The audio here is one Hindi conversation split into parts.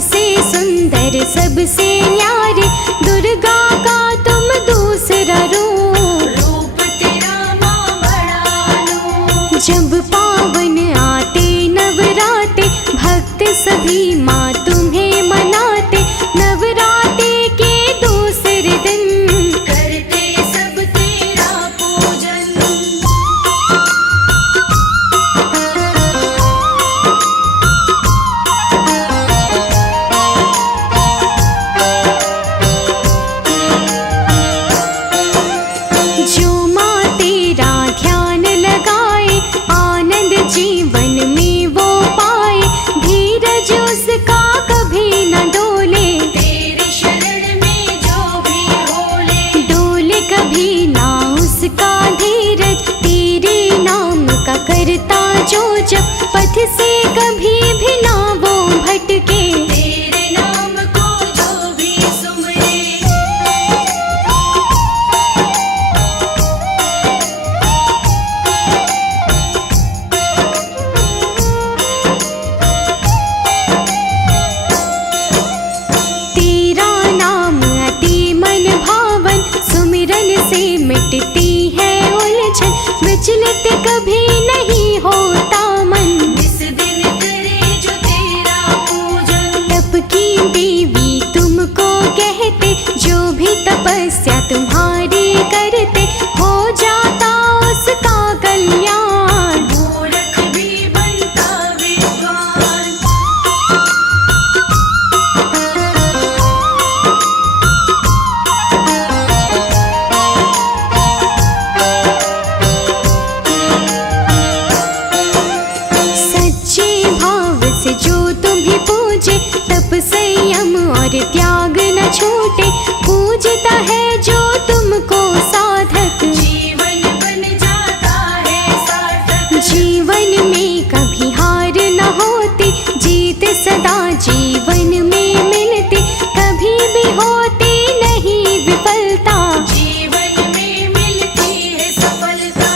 सबसे सुंदर सबसे न्यारे, दुर्गा का तुम दूसरा रूप तेरा माँ बड़ा रूप। जब पावन आते नवराते, भक्त सभी माँ तुम्हें मनाते, नवराते के दूसरे दिन करते सब तेरा पूजन। जो माँ तेरा ध्यान लगाए, आनंद जीवन में वो पाए, धीरज उसका कभी न डोले, तेरे शरण में जो भी बोले, डोले कभी ना उसका धीरज, तेरे नाम का करता जो जप, पथ से कभी भी ना वो भटके, तेरे नाम को जो भी सुमरे। तेरा नाम अति मन भावन, सुमिरन से मिटती है उलझन, विचलित कभी नहीं होता मन, इस दिन करे जो तेरा पूजन। तप की देवी तुमको कहते, जो भी तपस्या तुम्हारी करते, हो जाता उसका कल्याण, मूर्ख भी बनता विद्वान। सच्चे भाव से जो तुम्हें पूजे, तप संयम और त्याग न छूटे, पूजता है जो तुमको साधक, जीवन बन जाता है सार्थक। जीवन में कभी हार न होती, जीत सदा जीवन में मिलती, कभी भी होती नहीं विफलता, जीवन में मिलती है सफलता।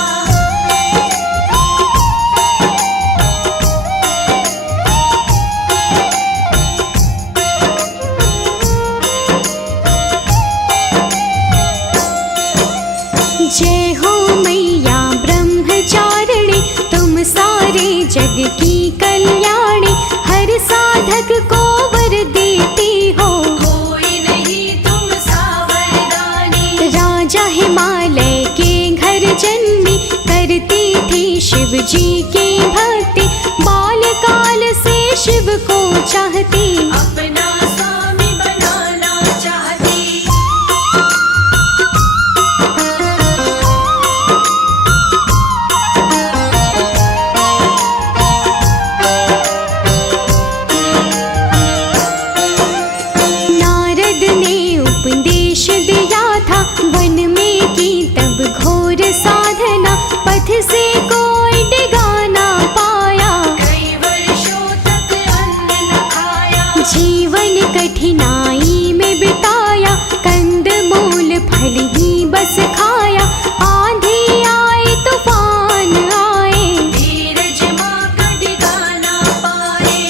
जय हो मैया ब्रह्मचारिणी, तुम सारे जग की कल्याणी, हर साधक को वर देती हो, कोई नहीं तुम सावरदानी। राजा हिमालय के घर जन्मी, करती थी शिव जी की भक्ति, बालकाल से शिव को चाहती, अपना स्वामी बनाना चाहती। नारद ने उपदेश दिया था, वन में की तब घोर साधना, पथ से कोई डिगा ना पाया, कई वर्षों तक अन्न न खाया, जीवन कठिनाई में बिताया, कंद मूल फल ही बस खाया, आंधी आए तूफान आए, धीरज माँ का डिगा ना पाए।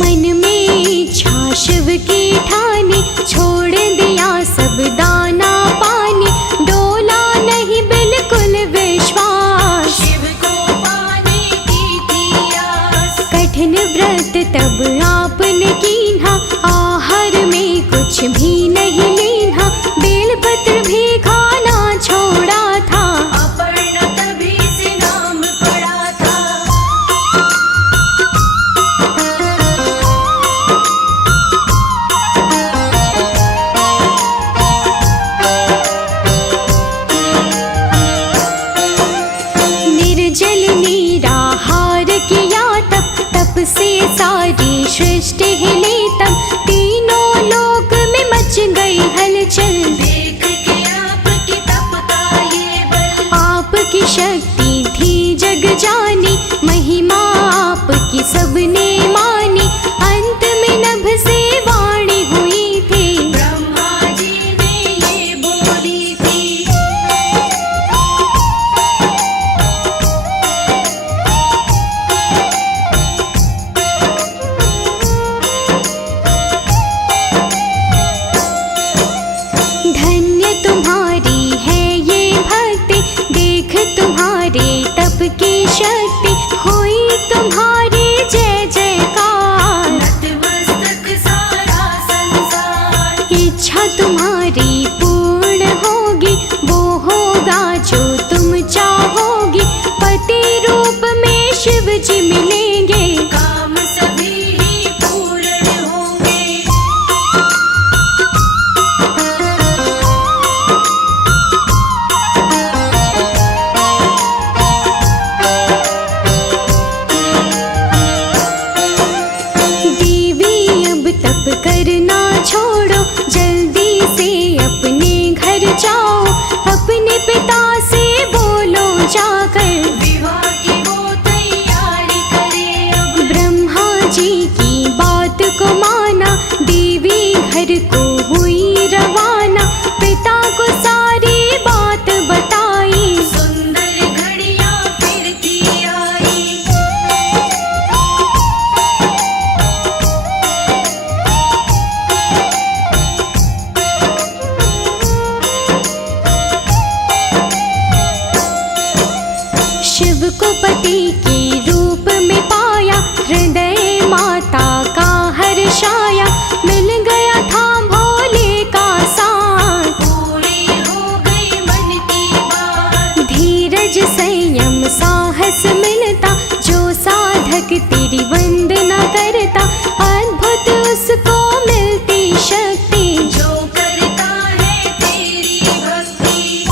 मन में इच्छा शिव की ठानी, छोड़ दिया सब दाना पानी, डोला नहीं बिल्कुल विश्वास, शिव को पाने की थी आस। कठिन व्रत तब आपने कीन्हा, आहार में कुछ भी नहीं लीन्हा, बेलपत्र भी खाना छोड़ा था, अपर्णा तभी से नाम पड़ा था। निर्जल निराहार किया तप, तप से सारी सृष्टि हिले तब, तीनों लोक में मच शक्ति, हुई तुम्हारी जय जयकार। नतमस्तक सारा संसार, इच्छा तुम्हारी पूर्ण होगी, वो होगा जो तुम चाहोगी। पति रूप में शिव जी मिलेंगे, काम सभी ही पूर्ण होंगे। देवी अब तप करना छोड़ो, जल्दी से अपने घर जाओ। अपने पिता से बोलो जाकर, विवाह की वो तैयारी करे अब। ब्रह्मा जी की बात को माना, देवी घर को हुई रवाना। पिता को सारी बात बताई, सुंदर घड़ियां फिरती आई। शिव को पति के रूप में पाया, हृदय माता का हर्षाया। मिल गया था भोले का साथ, पूरी हो गई मन की बात। धीरज संयम साहस मिलता, जो साधक तेरी वंदना करता। अद्भुत उसको मिलती शक्ति, जो करता है तेरी भक्ति।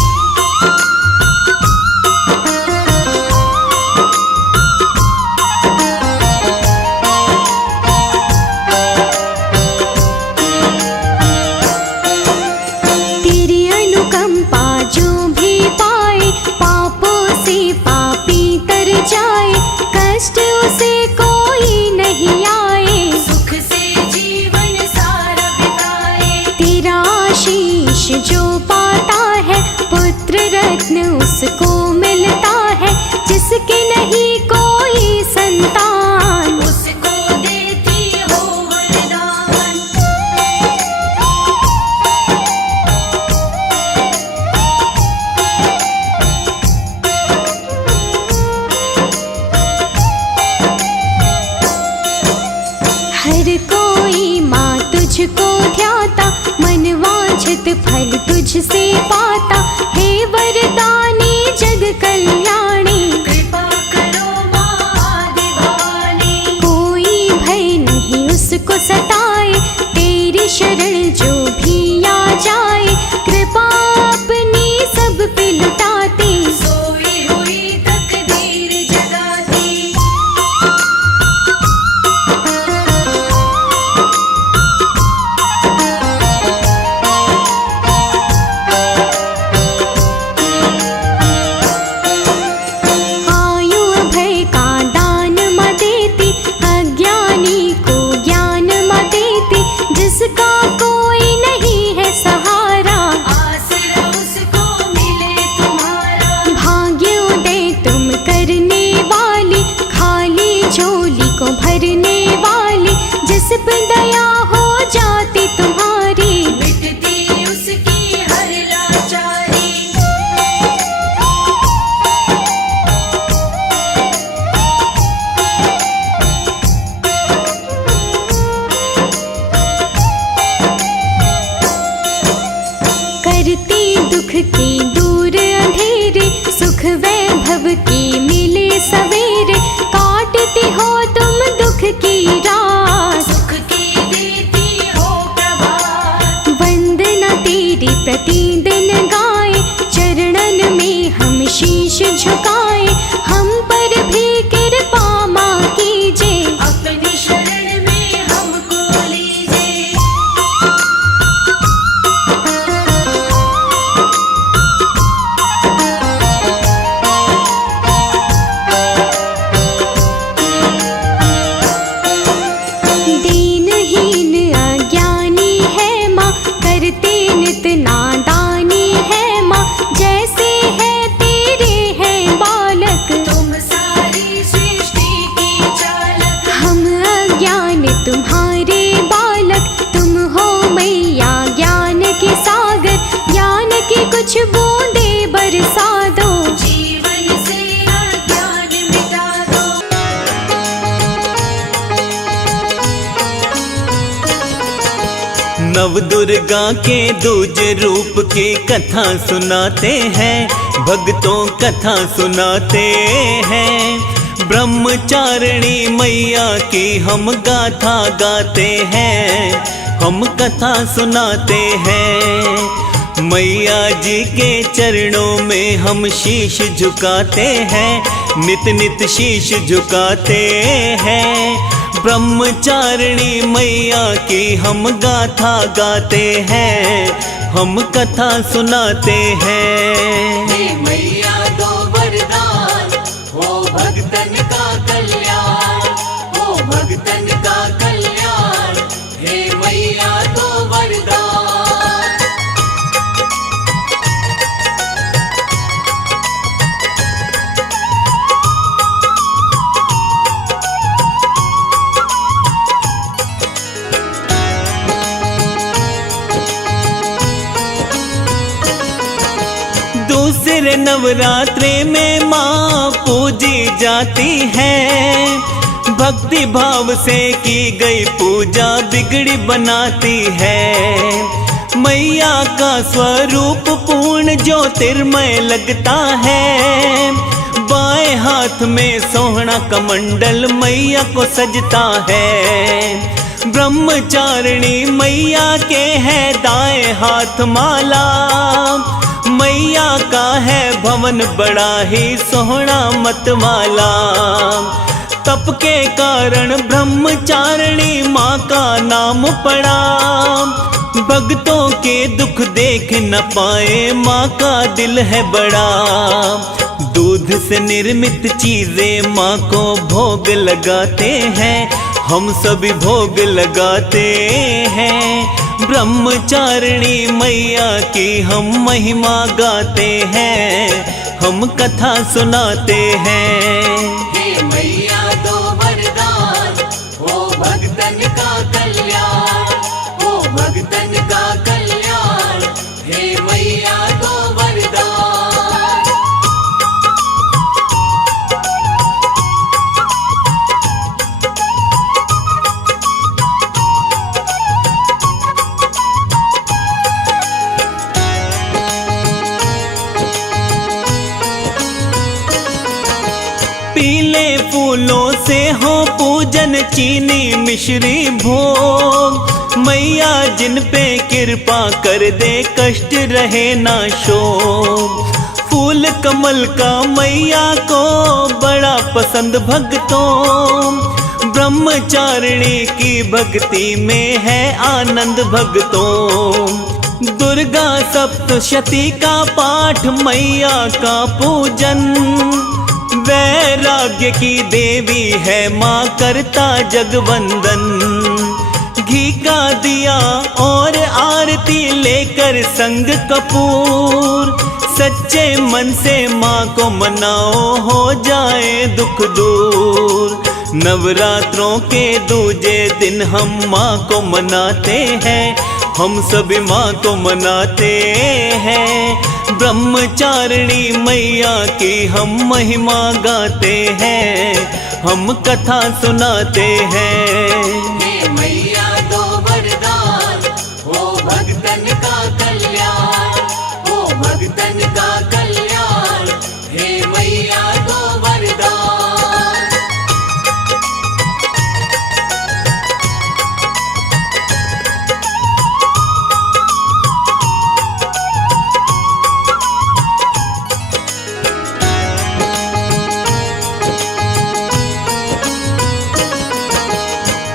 तेरी अनुकंपा जो भी पाए, पापों से पापी तर जाए। कष्ट उसे कोई नहीं आए, सुख से जीवन सारा बिताए। तेरा आशीष जो पाता है, पुत्र रत्न उसको मिलता है। जिसके नहीं कोई संतान, उसको देती हो वरदान। हर कोई माँ तुझको ध्याता, मन वांछित फल तुझसे पाता। हे वरदानी जग कल्याणी, कृपा करो माँ आदि भवानी। कोई भय नहीं उसको सताए। तेरी शरण जो भी आ जाए, कृपा अपनी सब पे लुटाती। सोई हुई तकदीर जगाती। आयु अभय का दान माँ देती, अज्ञानी को ज्ञान माँ देती। जिसका कोई नहीं है सहारा, आसरा उसको मिले तुम्हारा। भाग्योदय तुम करने वाली, खाली झोली को भरने वाली। जिस पे दया हो जाती तुम्हारी, मिटती उसकी हर लाचारी। करती दुख के दूर अंधेरे, सुख वैभव के मिले सवेरे। काटती हो तुम दुख की रात, सुख की देती हो प्रभात। वंदना तेरी प्रतिदिन गाए। चरणन में हम शीश झुकाए, हम पर भी कृपा माँ कीजिए। अपनी शरण में हमको लीजिए। दीनहीन अज्ञानी है माँ, करते नित नादानी। दुर्गा के दूजे रूप की कथा सुनाते हैं, भक्तों कथा सुनाते हैं। ब्रह्मचारिणी मैया की हम गाथा गाते हैं, हम कथा सुनाते हैं। मैया जी के चरणों में हम शीश झुकाते हैं, नित नित शीश झुकाते हैं। ब्रह्मचारिणी मैया की हम गाथा गाते हैं, हम कथा सुनाते हैं। हे मैया दो वरदान, हो भक्तन का कल्याण, हो भक्तन का कल्याण। हे मैया दो वरदान। दूसरे नवरात्रे में माँ पूजी जाती है, भक्ति भाव से की गई पूजा बिगड़ी बनाती है। मैया का स्वरूप पूर्ण ज्योतिर्मय लगता है, बाएं हाथ में सोहना कमंडल मैया को सजता है। ब्रह्मचारिणी मैया के है दाएं हाथ माला, मैया का है भवन बड़ा ही सोहना मतवाला। तप के कारण ब्रह्मचारिणी माँ का नाम पड़ा, भक्तों के दुख देख न पाए माँ का दिल है बड़ा। दूध से निर्मित चीजें माँ को भोग लगाते हैं, हम सभी भोग लगाते हैं। ब्रह्मचारिणी मैया की हम महिमा गाते हैं, हम कथा सुनाते हैं। हे मैया दो वरदान, हो भक्तन का कल्याण, हो भक्तन का कल्याण। हे मैया दो वरदान। पीले फूलों से हो पूजन चीनी मिश्री भोग, मैया जिन पे कृपा कर दे कष्ट रहे ना शोक। फूल कमल का मैया को बड़ा पसंद भक्तों, ब्रह्मचारिणी की भक्ति में है आनंद भक्तों। दुर्गा सप्तशती का पाठ मैया का पूजन, वैराग्य की देवी है माँ करता जगवंदन। घी का दिया और आरती लेकर संग कपूर, सच्चे मन से माँ को मनाओ हो जाए दुख दूर। नवरात्रों के दूजे दिन हम माँ को मनाते हैं, हम सभी माँ को मनाते हैं। ब्रह्मचारिणी मैया की हम महिमा गाते हैं, हम कथा सुनाते हैं। हे मैया दो वरदान, हो भक्तन का कल्याण, हो भक्तन का कल्याण। हे मैया दो वरदान।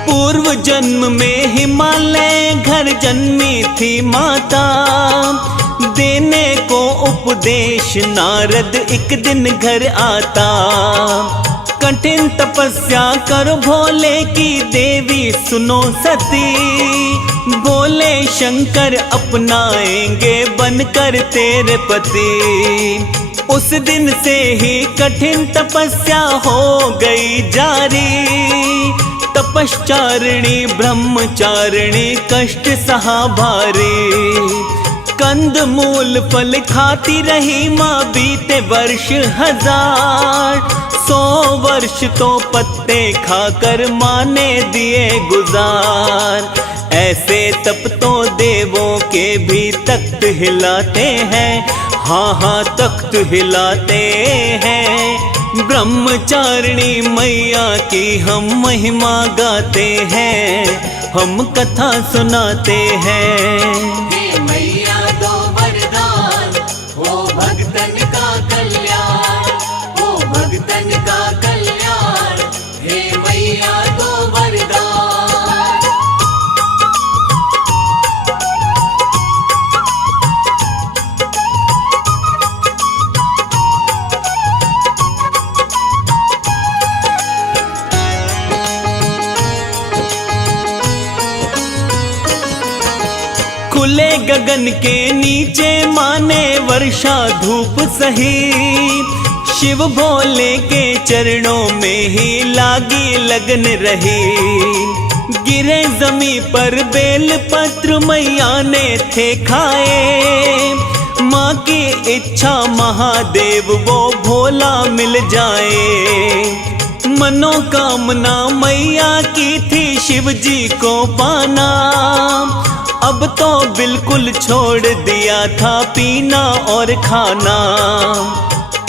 पूर्व जन्म में हिमालय घर जन्मी थी माता, देने को उपदेश नारद एक दिन घर आता। कठिन तपस्या कर भोले की देवी सुनो सती, भोले शंकर अपनाएंगे बनकर तेरे पति। उस दिन से ही कठिन तपस्या हो गई जारी, तपश्चारिणी ब्रह्मचारिणी कष्ट सहा भारी। कंद मूल फल खाती रही माँ बीते वर्ष हजार, 100 वर्ष तो पत्ते खाकर माँ ने दिए गुजार। ऐसे तप तो देवों के भी तख्त हिलाते हैं, हाँ हाँ तख्त हिलाते हैं। ब्रह्मचारिणी मैया की हम महिमा गाते हैं, हम कथा सुनाते हैं। हे मैया दो वरदान, हो भक्तन का कल्याण, हो भक्तन का कल्याण। हे मैया दो वरदान। खुले गगन के नीचे माने वर्षा धूप सही, शिव भोले के चरणों में ही लागी लगन रही। गिरे जमी पर बेल पत्र मैया ने थे खाए, माँ की इच्छा महादेव वो भोला मिल जाए। मनोकामना मैया की थी शिव जी को पाना, अब तो बिल्कुल छोड़ दिया था पीना और खाना।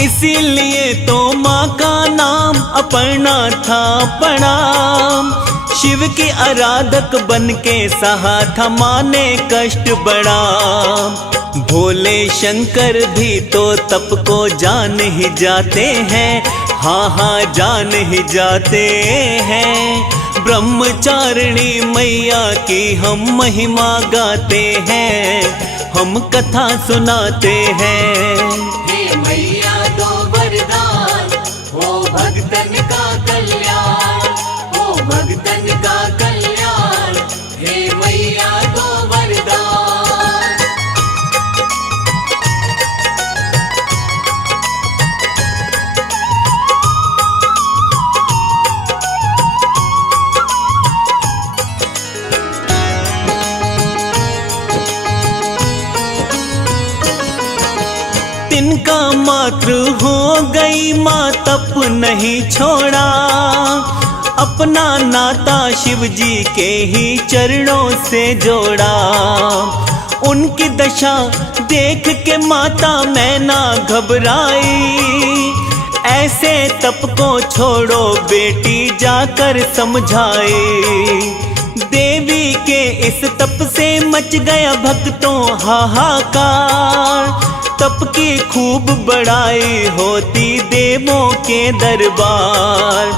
इसीलिए तो माँ का नाम अपर्णा था पड़ा, शिव की आराधक बन के सहा था माँ ने कष्ट बड़ा। भोले शंकर भी तो तप को जान ही जाते हैं, हाँ हाँ जान ही जाते हैं। ब्रह्मचारिणी मैया की हम महिमा गाते हैं, हम कथा सुनाते हैं। हे मैया दो वरदान, हो भक्तन का कल्याण, हो भक्तन का कल्याण। हे मैया दो वरदान। तिनका मात्र हो गई माँ तप नहीं छोड़ा, अपना नाता शिव जी के ही चरणों से जोड़ा। उनकी दशा देख के माता मैना घबराई, ऐसे तप को छोड़ो बेटी जाकर समझाई। देवी के इस तप से मच गया भक्तों हाहाकार, तप की खूब बड़ाई होती देवों के दरबार।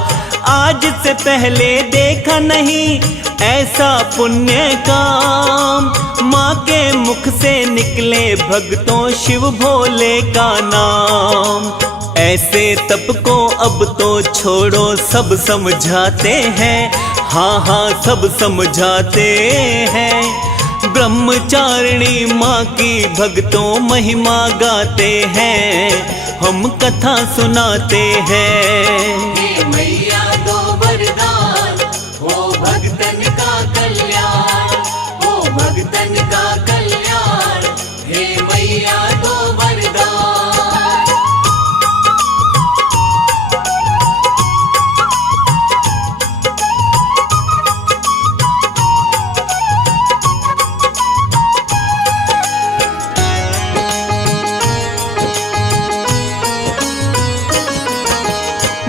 आज से पहले देखा नहीं ऐसा पुण्य काम, माँ के मुख से निकले भक्तों शिव भोले का नाम। ऐसे तप को अब तो छोड़ो सब समझाते हैं, हाँ हाँ सब समझाते हैं। ब्रह्मचारिणी माँ की भक्तों महिमा गाते हैं, हम कथा सुनाते हैं। हे मैया दो वरदान, हो भक्तन का कल्याण, हो भक्तन का कल्याण। हे मैया दो वरदान।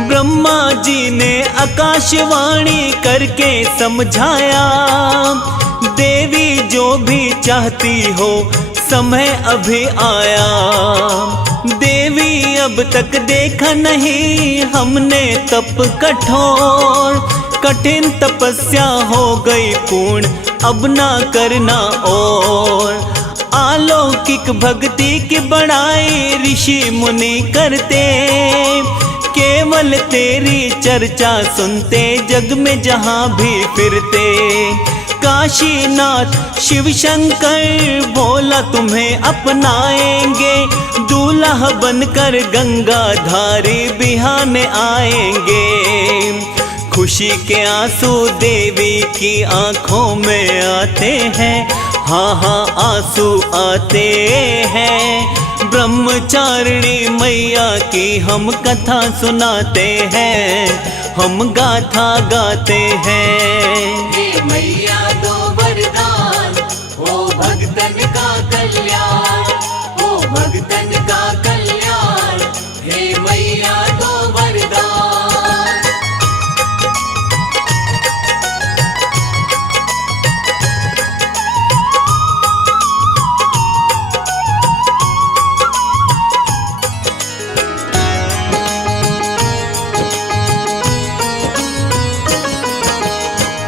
ब्रह्मा जी ने आकाशवाणी करके समझाया, देवी जो भी चाहती हो समय अभी आया। देवी अब तक देखा नहीं हमने तप कठोर, कठिन तपस्या हो गई पूर्ण अब ना करना और। अलौकिक भक्ति की बड़ाई ऋषि मुनि करते, केवल तेरी चर्चा सुनते जग में जहाँ भी फिरते। काशीनाथ शिव शंकर बोला तुम्हें अपनाएंगे, दूल्हा बनकर गंगाधारी बिहाने आएंगे। खुशी के आंसू देवी की आंखों में आते हैं, हाँ हाँ आंसू आते हैं। ब्रह्मचारिणी मैया की हम कथा सुनाते हैं, हम गाथा गाते हैं। हे मैया दो वरदान, भगतन का कल्याण, हो भगतन का कल्याण, हे मैया दो वरदान।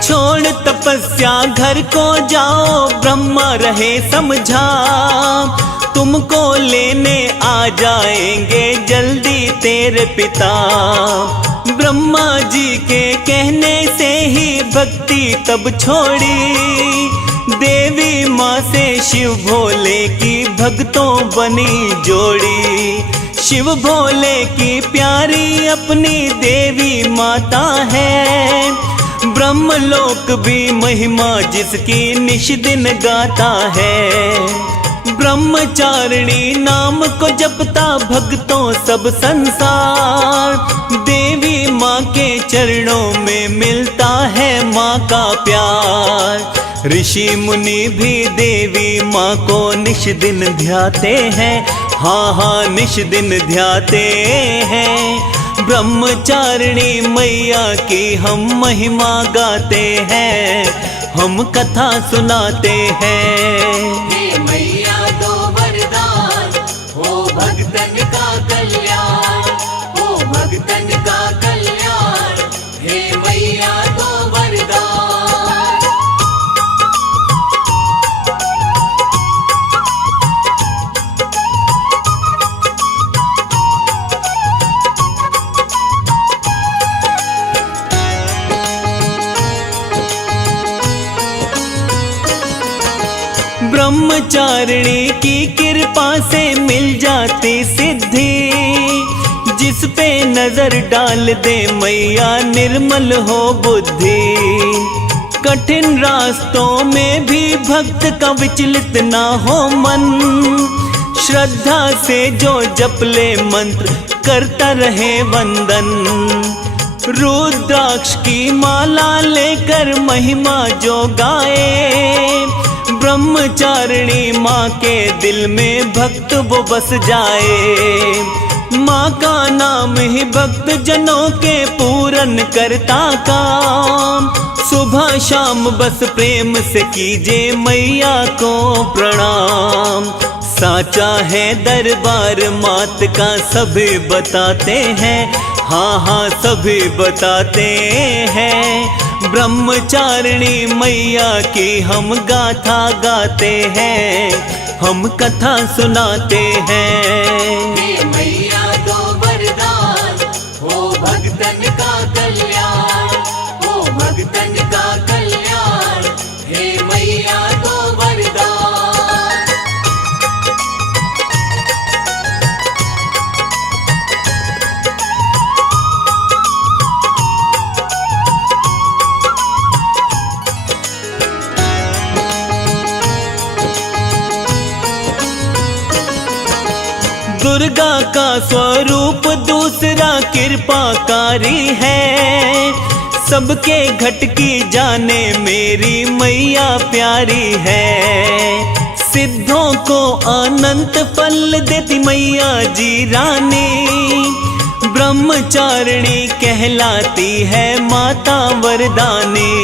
छोड़ तपस्या घर को जाओ, ब्रह्मा रहे समझा, तुमको लेने आ जाएंगे जल्दी तेरे पिता। ब्रह्मा जी के कहने से ही भक्ति तब छोड़ी, देवी माँ से शिव भोले की भक्तों बनी जोड़ी। शिव भोले की प्यारी अपनी देवी माता है, ब्रह्मलोक भी महिमा जिसकी निश दिन गाता है। ब्रह्मचारिणी नाम को जपता भक्तों सब संसार, देवी माँ के चरणों में मिलता है माँ का प्यार। ऋषि मुनि भी देवी माँ को निश दिन ध्याते हैं, हाँ हाँ निश दिन ध्याते हैं। ब्रह्मचारिणी मैया की हम महिमा गाते हैं, हम कथा सुनाते हैं। हे मैया दो वरदान, हो भगतन का कल्याण, हो भगतन का कल्याण, हे मैया दो वरदान। ब्रह्मचारिणी की कृपा से मिल जाती सिद्धि, जिस पे नजर डाल दे मैया निर्मल हो बुद्धि। कठिन रास्तों में भी भक्त का विचलित ना हो मन, श्रद्धा से जो जप ले मंत्र करता रहे वंदन। रुद्राक्ष की माला लेकर महिमा जो गाए, ब्रह्मचारिणी माँ के दिल में भक्त वो बस जाए। माँ का नाम ही भक्त जनों के पूरन करता काम, सुबह शाम बस प्रेम से कीजे मैया को प्रणाम। साचा है दरबार मात का सभी बताते हैं, हाँ हाँ सभी बताते हैं। ब्रह्मचारिणी मैया की हम गाथा गाते हैं, हम कथा सुनाते हैं। हे मैया दो वरदान, हो भगतन का कल्याण, हो भगतन का कल्याण, हे मैया दो वरदान। दुर्गा का स्वरूप दूसरा कृपाकारी है, सबके घट की जाने मेरी मैया प्यारी है। सिद्धों को अनंत फल देती मैया जी रानी, ब्रह्मचारिणी कहलाती है माता वरदानी।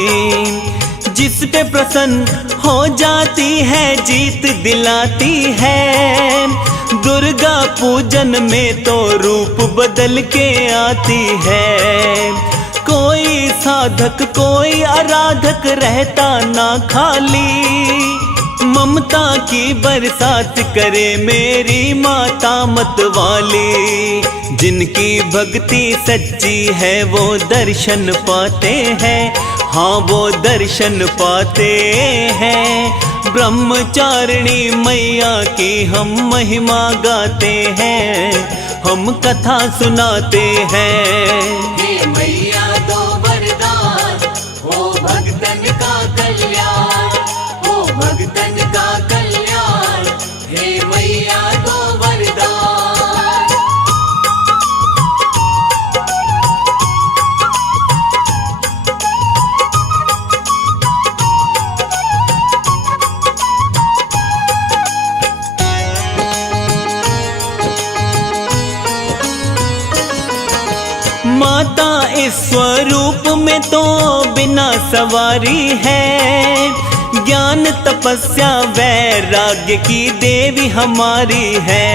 जिस पे प्रसन्न हो जाती है जीत दिलाती है, दुर्गा पूजन में तो रूप बदल के आती है। कोई साधक कोई आराधक रहता ना खाली, ममता की बरसात करे मेरी माता मतवाली। जिनकी भक्ति सच्ची है वो दर्शन पाते हैं, हाँ वो दर्शन पाते हैं। ब्रह्मचारिणी मैया की हम महिमा गाते हैं, हम कथा सुनाते हैं। हे मैया दो वरदान, हो भगतन का कल्याण, हो भगतन का कल्याण, हे मैया दो वरदान। सवारी है, ज्ञान तपस्या वैराग्य की देवी हमारी है।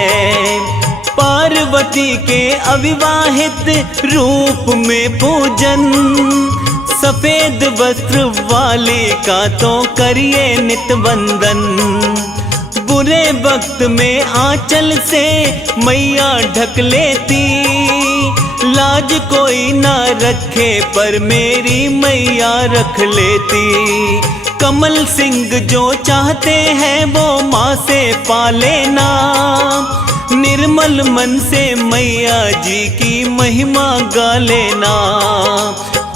पार्वती के अविवाहित रूप में पूजन, सफेद वस्त्र वाले का तो करिए नित वंदन। बुरे वक्त में आंचल से मैया ढक लेती, लाज कोई ना रखे पर मेरी मैया रख लेती। कमल सिंह जो चाहते हैं वो माँ से पा लेना, निर्मल मन से मैया जी की महिमा गा लेना।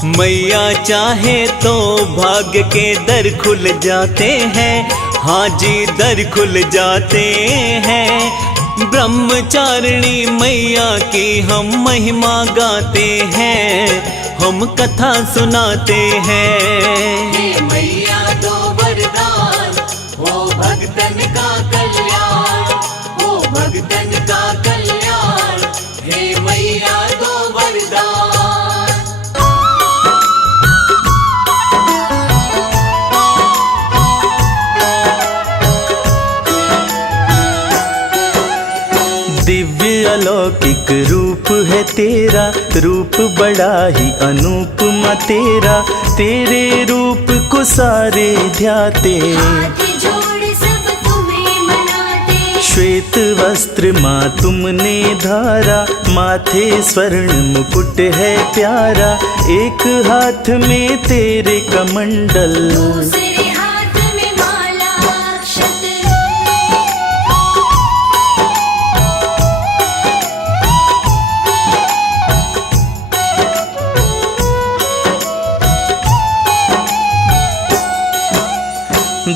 मैया चाहे तो भाग्य के दर खुल जाते हैं, हाँ जी दर खुल जाते हैं। ब्रह्मचारिणी मैया की हम महिमा गाते हैं, हम कथा सुनाते हैं। हे मैया दो वरदान, हो भक्तन का कल्याण, हो भक्तन का कल्याण। हे मैया दो वरदान। दिव्य अलौकिक रूप है तेरा, रूप बड़ा ही अनुपमा तेरा। तेरे रूप को सारे ध्याते, हाथ जोड़ सब तुम्हें मनाते। श्वेत वस्त्र माँ तुमने धारा, माथे स्वर्ण मुकुट है प्यारा। एक हाथ में तेरे कमंडल, दूसरे हाथ में माला अक्षत।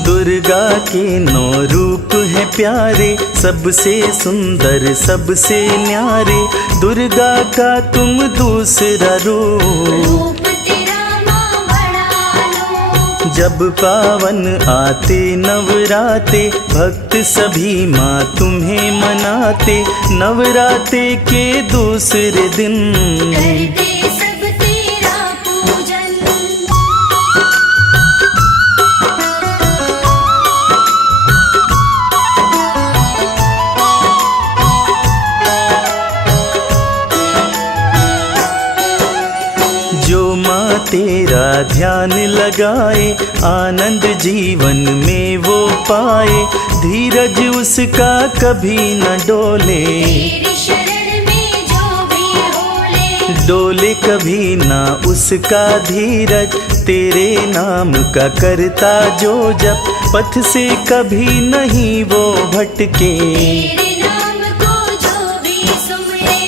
दुर्गा के 9 रूप हैं प्यारे, सबसे सुंदर सबसे न्यारे। दुर्गा का तुम दूसरा रूप, तेरा माँ बड़ा लो। जब पावन आते नवराते, भक्त सभी माँ तुम्हें मनाते। नवराते के दूसरे दिन करते सब तेरा पूजन। जो माँ तेरा ध्यान लगाए, आनंद जीवन में वो पाए। धीरज उसका कभी न डोले, तेरी शरण में जो भी होले। डोले कभी ना उसका धीरज। तेरे नाम का करता जो जप, पथ से कभी नहीं वो भटके। तेरे नाम को जो भी सुमरे।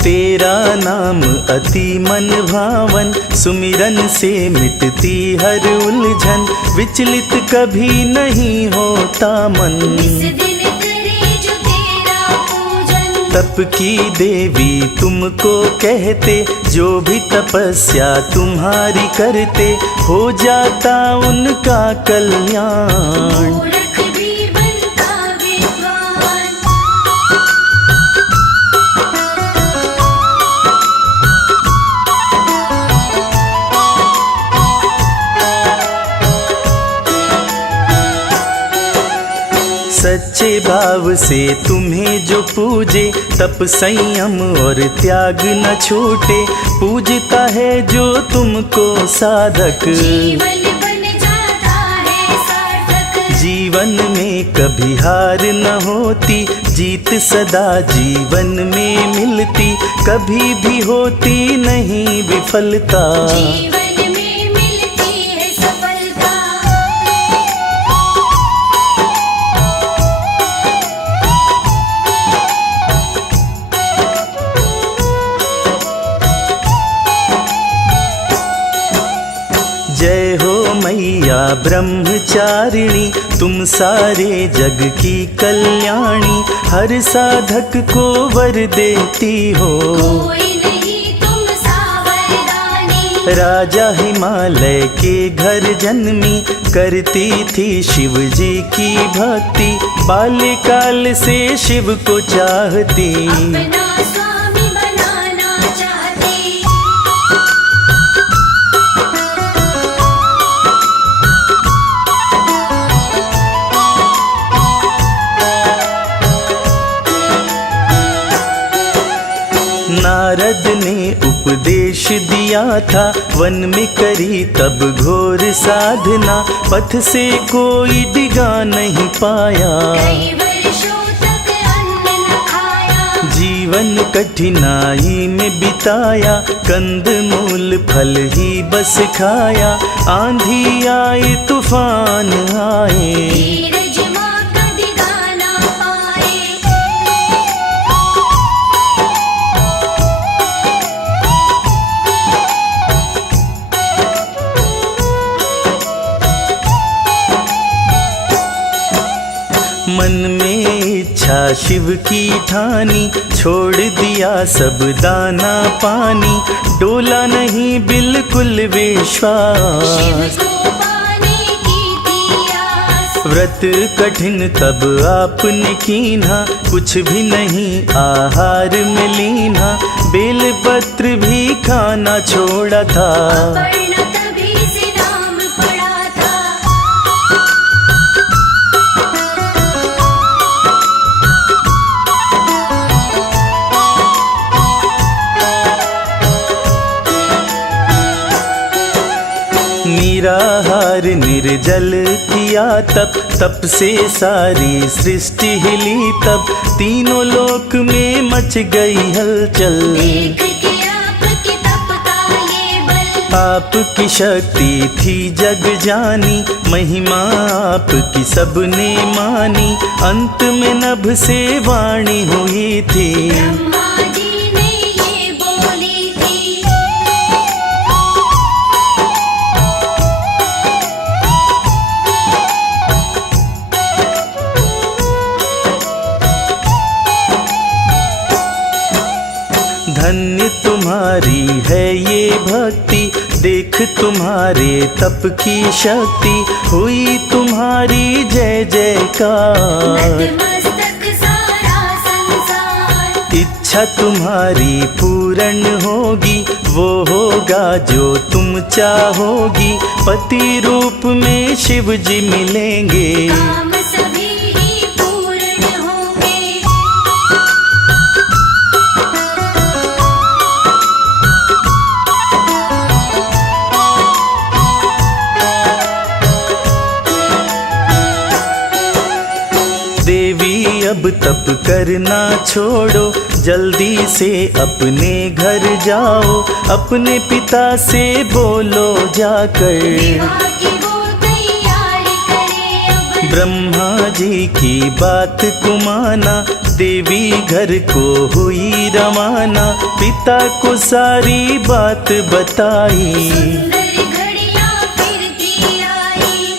तेरा नाम अति मन भावन, सुमिरन से मिटती हर उलझन। विचलित कभी नहीं होता मन, इस दिन करे जो तेरा पूजन। तप की देवी तुमको कहते, जो भी तपस्या तुम्हारी करते। हो जाता उनका कल्याण। मूर्ख भी बनता विद्वान। सच्चे भाव से तुम्हें जो पूजे, तप संयम और त्याग न छूटे। पूजता है जो तुमको साधक, जीवन बन जाता है सार्थक। जीवन में कभी हार न होती, जीत सदा जीवन में मिलती। कभी भी होती नहीं विफलता, जीवन में मिलती है सफलता। जय हो मैया ब्रह्मचारिणी, तुम सारे जग की कल्याणी। हर साधक को वर देती हो, कोई नहीं तुम सावरदानी। राजा हिमालय के घर जन्मी, करती थी शिव जी की भक्ति, बाल्यकाल से शिव को चाहती। अपना स्वामी बनाना चाहती। नारद ने उपदेश दिया था, वन में करी तब घोर साधना, पथ से कोई डिगा नहीं पाया। कई वर्षों तक अन्न न खाया। जीवन कठिनाई में बिताया, कंद मूल फल ही बस खाया। आंधी आए तूफान आए, धीरज माँ कभी गाना पाए। मन में इच्छा शिव की ठानी, छोड़ दिया सब दाना पानी, डोला नहीं बिल्कुल शिव विश्वास। को पाने की थी आस। व्रत कठिन तब आपने कीन्हा, कुछ भी नहीं आहार में लीना, बेल पत्र भी खाना छोड़ा था। अपर्णा तभी से नाम पड़ा था। निराहार निर्जल किया तप, तप से सारी सृष्टि हिली तब, तीनों लोक में मच गई हलचल। देख के आपकी तपता ये बल। आपकी शक्ति थी जग जानी, महिमा आपकी सबने मानी, अंत में नभ से वाणी हुई थी। ब्रह्मा जी ने ये बोली थी। धन्य तुम्हारी है ये भक्ति, देख तुम्हारे तप की शक्ति, हुई तुम्हारी जय जयकार। नतमस्तक सारा संसार। इच्छा तुम्हारी पूर्ण होगी, वो होगा जो तुम चाहोगी, पति रूप में शिव जी मिलेंगे। काम सभी ही पूर्ण होंगे। देवी अब तप करना छोड़ो, जल्दी से अपने घर जाओ, अपने पिता से बोलो जाकर। विवाह की वो तैयारी करे अब। ब्रह्मा जी की बात को माना, देवी घर को हुई रवाना, पिता को सारी बात बताई। सुंदर घड़ियां फिरती आई।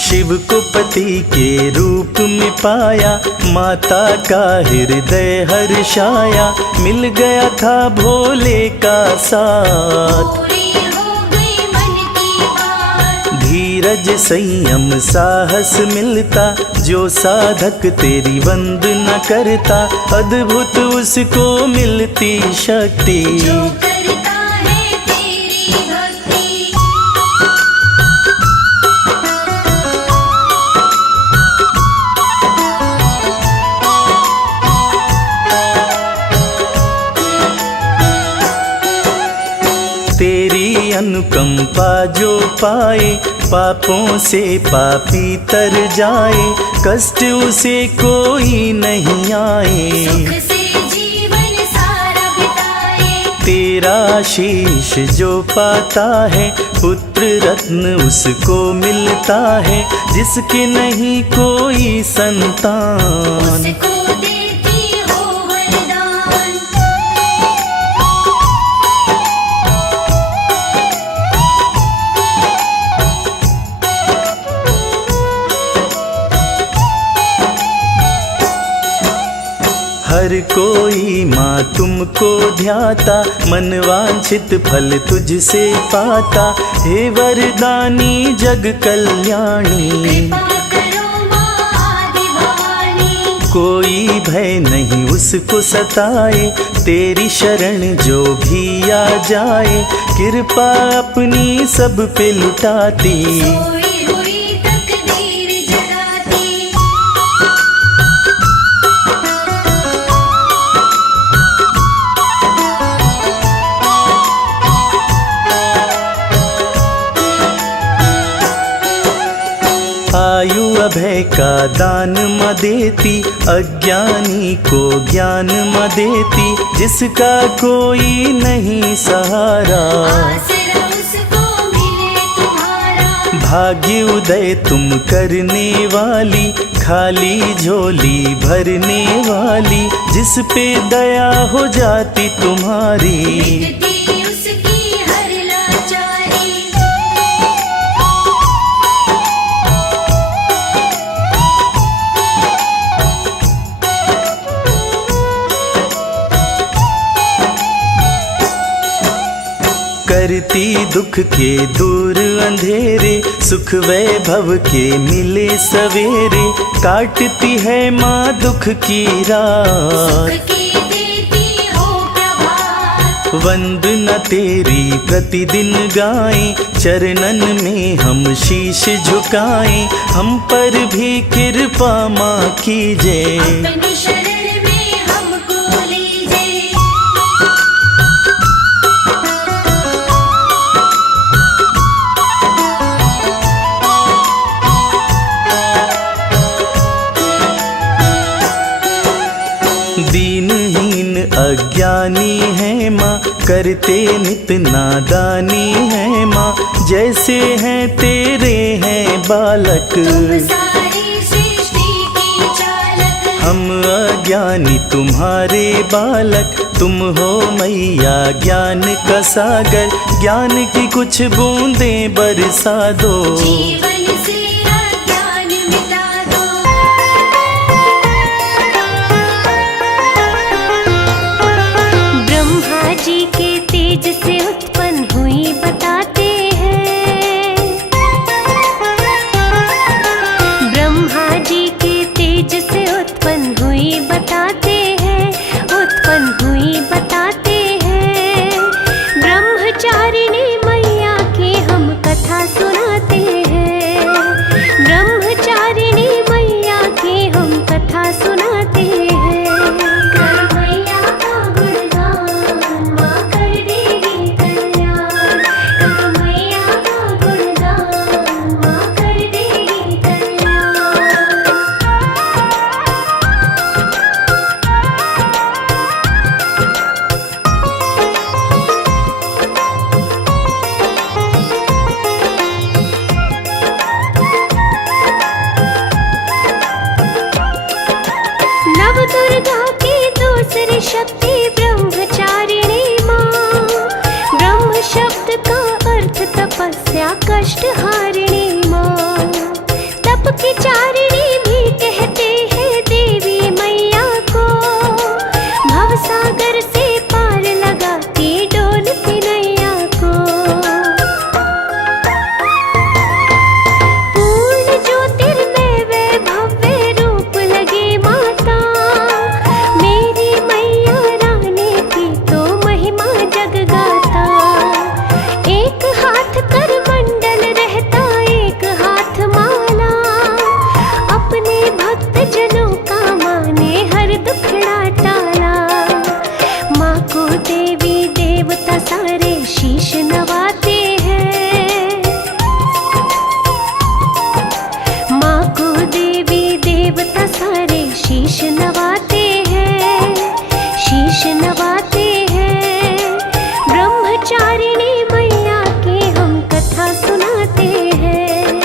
शिव को पति के रूप में पाया, माता का हृदय हर्षाया, मिल गया था भोले का साथ। पूरी हो गई मन की बात। धीरज संयम साहस मिलता, जो साधक तेरी वंदना करता, अद्भुत उसको मिलती शक्ति। जो करता है तेरी भक्ति। तेरी अनुकंपा जो पाए, पापों से पापी तर जाए, कष्ट उसे कोई नहीं आए। सुख से जीवन सारा बिताए। तेरा आशीष जो पाता है, पुत्र रत्न उसको मिलता है, जिसके नहीं कोई संतान। उसको देती हो वरदान। कोई माँ तुमको ध्याता, मन वांछित फल तुझसे पाता। हे वरदानी जग कल्याणी, कृपा करो माँ आदि भवानी। कोई भय नहीं उसको सताए, तेरी शरण जो भी आ जाए। कृपा अपनी सब पे लुटाती, सोई हुई तकदीर जगाती। आयु अभय का दान म देती, अज्ञानी को ज्ञान म देती। जिसका कोई नहीं सहारा, आसरा उसको मिले तुम्हारा। भाग्य उदय तुम करने वाली, खाली झोली भरने वाली। जिस पे दया हो जाती तुम्हारी, मिटती उसकी हर लाचारी। करती दुख के दूर अंधेरे, सुख वैभव के मिले सवेरे। काटती है माँ दुख की रात, सुख की देती हो प्रभात। वंदना तेरी प्रतिदिन गाएं, चरणन में हम शीश झुकाएं। हम पर भी कृपा माँ कीजिए, अपनी शरण में हमको लीजिए। दीनहीन अज्ञानी है माँ, करते नित नादानी है माँ। जैसे हैं तेरे हैं बालक, तुम सारी सृष्टि की चालक। हम अज्ञानी तुम्हारे बालक। तुम हो मैया ज्ञान का सागर, ज्ञान की कुछ बूंदें बरसा दो। जीवन से अज्ञान मिटा दो। ब्रह्मा जी के तेज से उत्पन्न हुई बताते हैं। ब्रह्मा जी के तेज से उत्पन्न हुई बताते हैं, उत्पन्न हुई बताते हैं। ब्रह्मचारिणी मैया की हम कथा सुनाते हैं। ब्रह्मचारिणी मैया की हम कथा सुनाते हैं। कर मैया का गुणगान, माँ कर देगी कल्याण। कर मैया का गुणगान, माँ कर देगी कल्याण। नव दुर्गा की दूसरी शक्ति ब्रह्मचारिणी माँ। ब्रह्म शब्द का अर्थ तपस्या कष्ट हारिणी माँ। तप की चारिणी भी कहते हैं देवी मैया को। भवसागर से पार लगाती डोलती नैया को। पूर्ण ज्योतिर्मय वे भव्य रूप लगे माता। मेरी मैया रानी की तो महिमा जग गाता। एक हाथ कर मंडल रहता, एक हाथ माला। अपने भक्त जनों का माने हर दुखड़ा टाला। माँ को देवी देवता सारे शीश नवाते हैं। माँ को देवी देवता सारे शीश नवाते हैं, शीश नवाते हैं। ब्रह्मचारिणी मैया की हम कथा सुनाते हैं।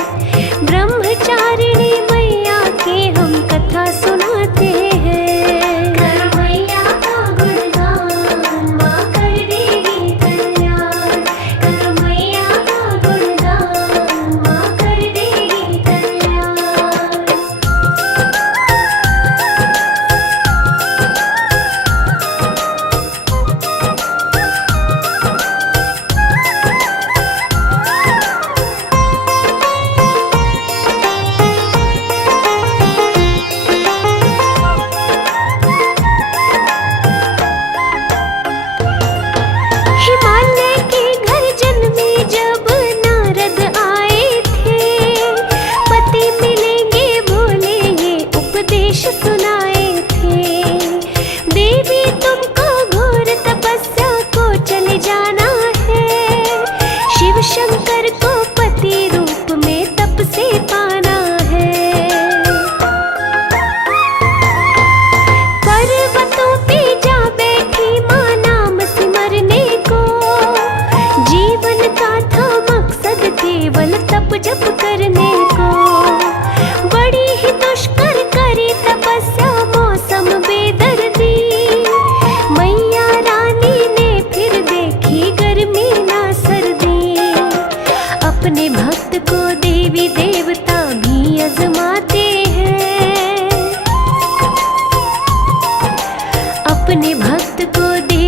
ब्रह्मचारिणी मैया की हम कथा सुनाते हैं। कर मैया का गुणगान, माँ कर देगी कल्याण। कर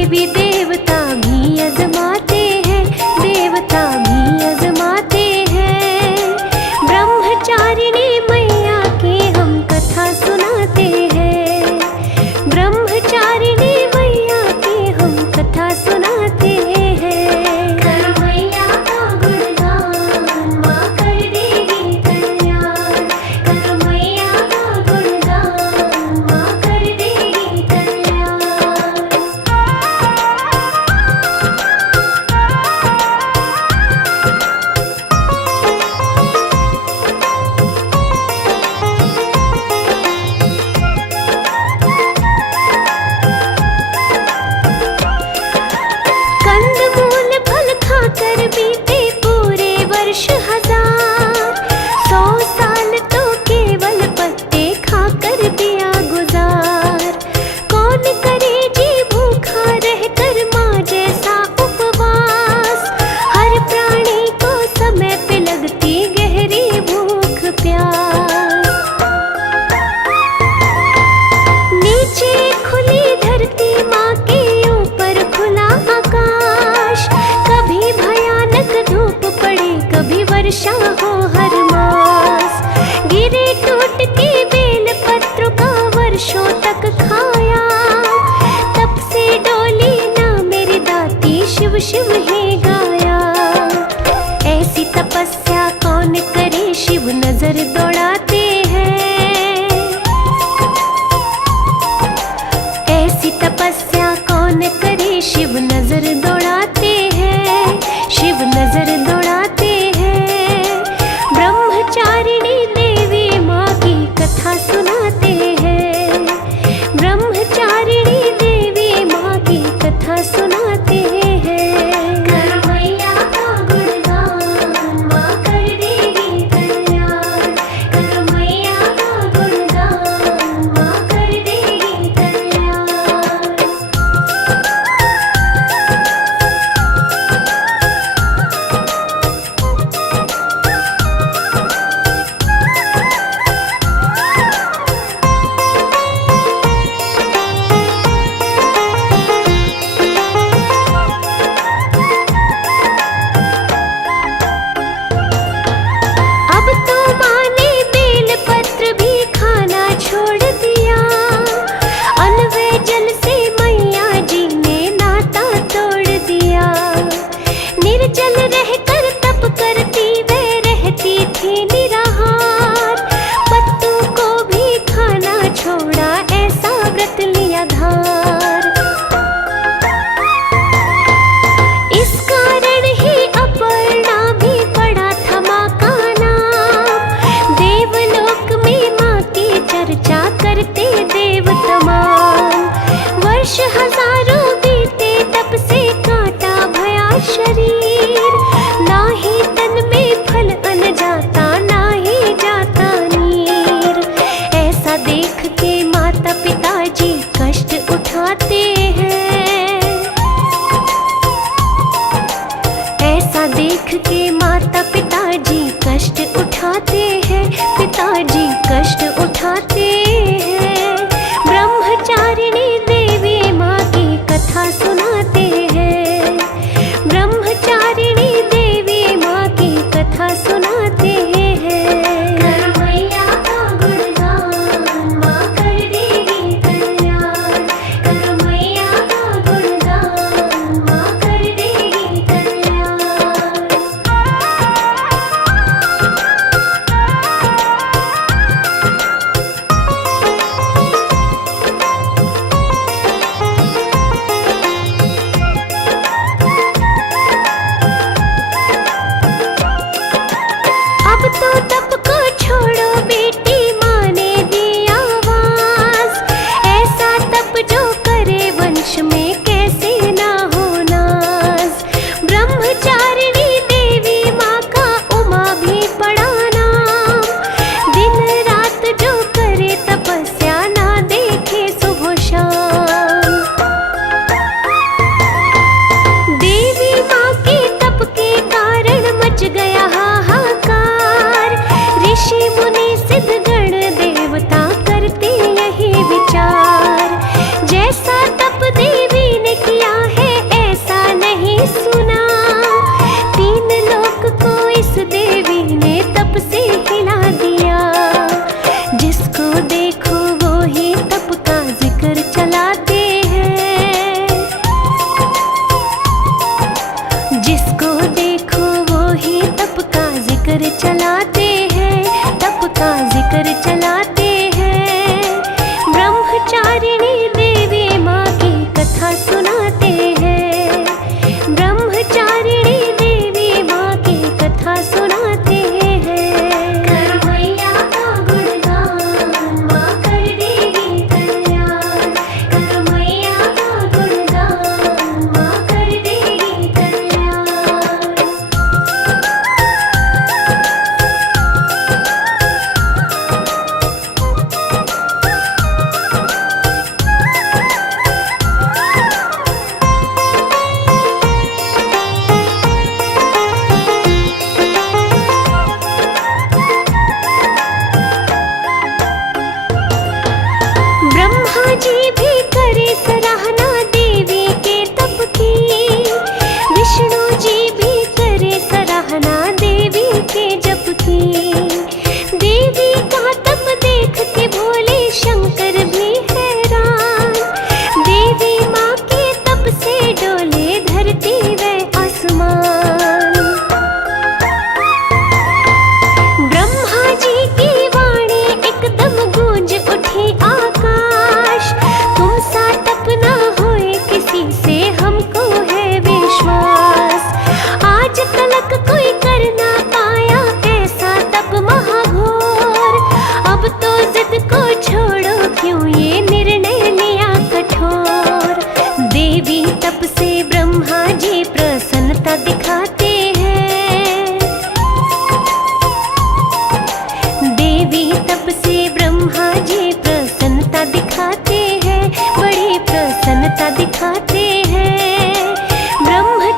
देवी देवता भी अजमाते हैं, देवता भी अजमाते हैं। ब्रह्मचारिणी मैया की हम कथा सुनाते हैं, ब्रह्मचारिणी मैया की हम कथा सुनाते हैं। कर मैया का गुणगान, माँ कर देगी कल्याण। कर मैया का गुणगान, माँ कर देगी कल्याण। कंदमूल फल खाकर बीते पूरे वर्ष हजार, 100 साल तो केवल पत्ते खाकर दिया गुजार। कौन करे जी भूखा रहकर माँ जैसा उपवास, हर प्राणी को समय पे लगती गहरी भूख प्यास। नीचे खुली धरती माँ के ऊपर खुला आकाश, कभी भयानक धूप पड़े कभी वर्षा हो हर मास। गिरे टूट के बेल पत्र का वर्षों तक खाया, तब से डोली ना मेरी दाती शिव शिव ही गाया। ऐसी तपस्या कौन करे शिव नजर दौड़ाते हैं, ऐसी तपस्या कौन करे शिव नजर दौड़ाते हैं, शिव नजर दौड़ाते हैं। ब्रह्मचारिणी देवी माँ की कथा सुनाते हैं, ब्रह्मचारिणी देवी माँ की कथा सुनाते हैं। कर मैया का गुणगान, माँ कर देगी कल्याण। कर मैया का गुणगान, माँ कर देगी कल्याण। अब तो माँ ने बेल पत्र भी खाना छोड़ दिया, अनवय जल से मैया जी ने नाता तोड़ दिया। निर्जल रहकर तप करती वे रहती थी निराहार, पत्तों को भी खाना छोड़ा ऐसा व्रत लिया धार। इस कारण ही अपर्णा भी पड़ा था माँ का नाम, देवलोक में माँ की चर्चा करते देव तमाम। वर्ष हजारों बीते तब से काटा भया शरीर, ना ही तन में फल अन जाता ना ही जाता नीर। ऐसा देख के माता पिताजी कष्ट उठाते हैं, ऐसा देख के माता पिताजी कष्ट उठाते हैं, पिताजी कष्ट उठाते हैं। ब्रह्मचारिणी देवी माँ की कथा सुनाते हैं, ब्रह्मचारिणी देवी माँ की कथा सुनाते हैं। कर मैया का गुणगान, माँ कर देगी कल्याण। कर मैया का गुणगान, माँ कर देगी कल्याण।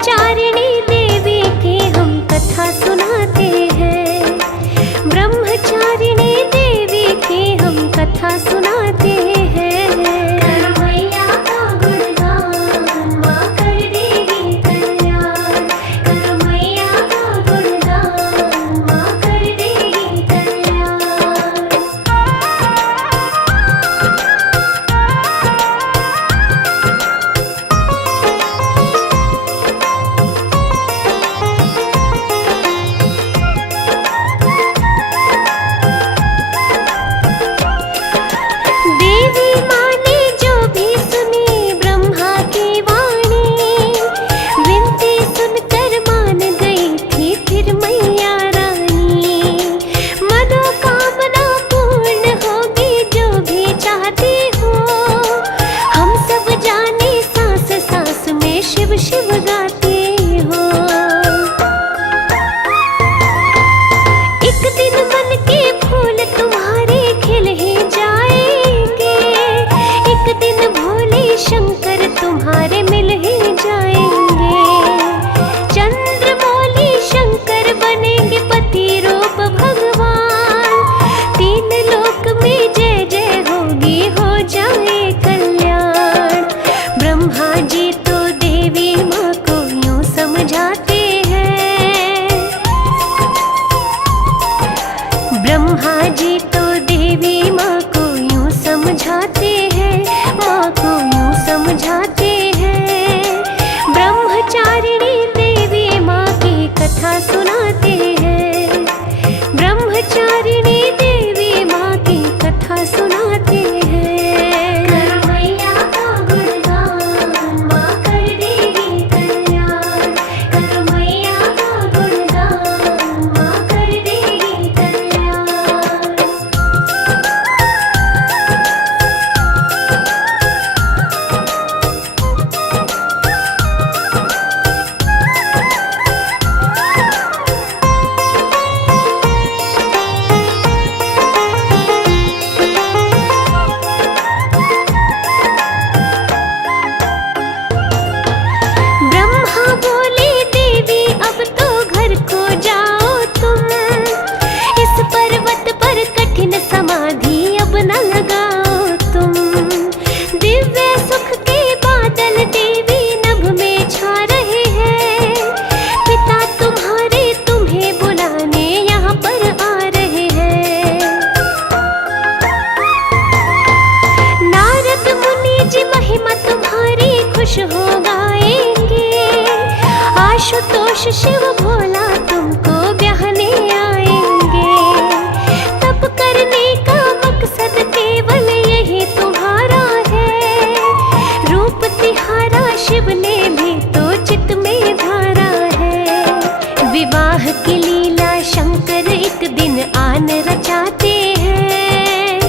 ब्रह्मचारिणी देवी की हम कथा सुनाते हैं। ब्रह्मचारिणी देवी की हम कथा सुनाते हैं। करो मैया का गुणगान, माँ कर देगी कल्याण। करो मैया का गुणगान, माँ कर देगी कल्याण। देवी माँ ने जो भी सुनी ब्रह्मा की वाणी, विनती सुनकर मान गई थी फिर मैया रानी। मनोकामना पूर्ण होगी जो भी चाहती हो, हम सब जाने सांस सांस में शिव शिव गाते हो। एक दिन मन के फूल तुम्हारे खिल ही जाएंगे, एक दिन भोले शंकर तुम्हारे मिल ही जाएंगे। चंद्रमौली शंकर बनेंगे पति रूप भगवान, तीन लोक में जय जय होगी, हो जाए कल्याण। ब्रह्मा जी तो देवी माँ को यूं समझाते हैं, ब्रह्मा जी तो देवी माँ को यूं समझाते हैं, माँ को यूं समझाते हैं। ब्रह्मचारिणी देवी माँ की कथा सुनाते हैं। ब्रह्मचारिणी देवी माँ की कथा सुनाते हैं। करो मैया का गुणगान, माँ कर देगी कल्याण। करो मैया का गुणगान, माँ कर देगी कल्याण। ब्रह्मा बोले देवी अब तो घर को जाओ तुम, इस पर्वत पर कठिन समाधि अब न लगाओ तुम। दिव्य सुख के बादल देवी नभ में छा रहे हैं, पिता तुम्हारे तुम्हें बुलाने यहाँ पर आ रहे हैं। नारद मुनि जी महिमा तुम्हारी खुश हो गाएंगे, आशुतोष शिव भोला तुमको ब्याहने आएंगे। तप करने का मकसद केवल यही तुम्हारा है, रूप तिहारा शिव ने भी तो चित में धारा है। विवाह की लीला शंकर एक दिन आन रचाते हैं,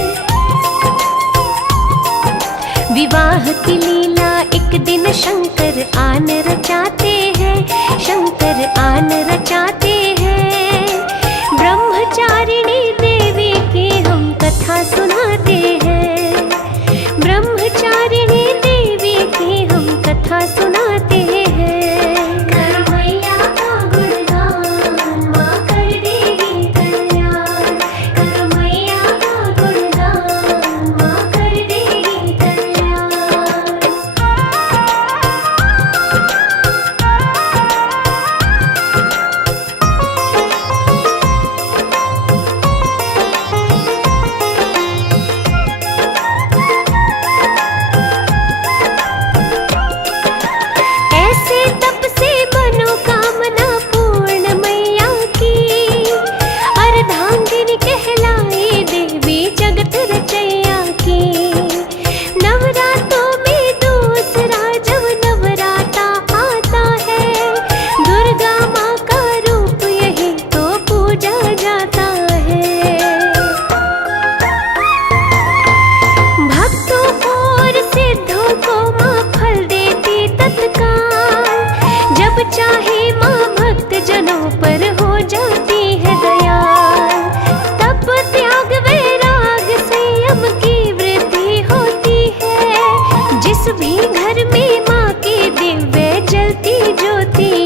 विवाह की लीला एक दिन शंकर आन रचाते हैं, शंकर आन रचाते हैं। ब्रह्मचारिणी देवी की हम कथा सुनाते हैं। ब्रह्मचारिणी देवी की हम कथा सुनाते हैं। करो मैया का गुणगान, माँ कर देगी कल्याण। करो मैया का गुणगान, माँ कर देगी कल्याण। भी घर में माँ की दिव्य जलती ज्योति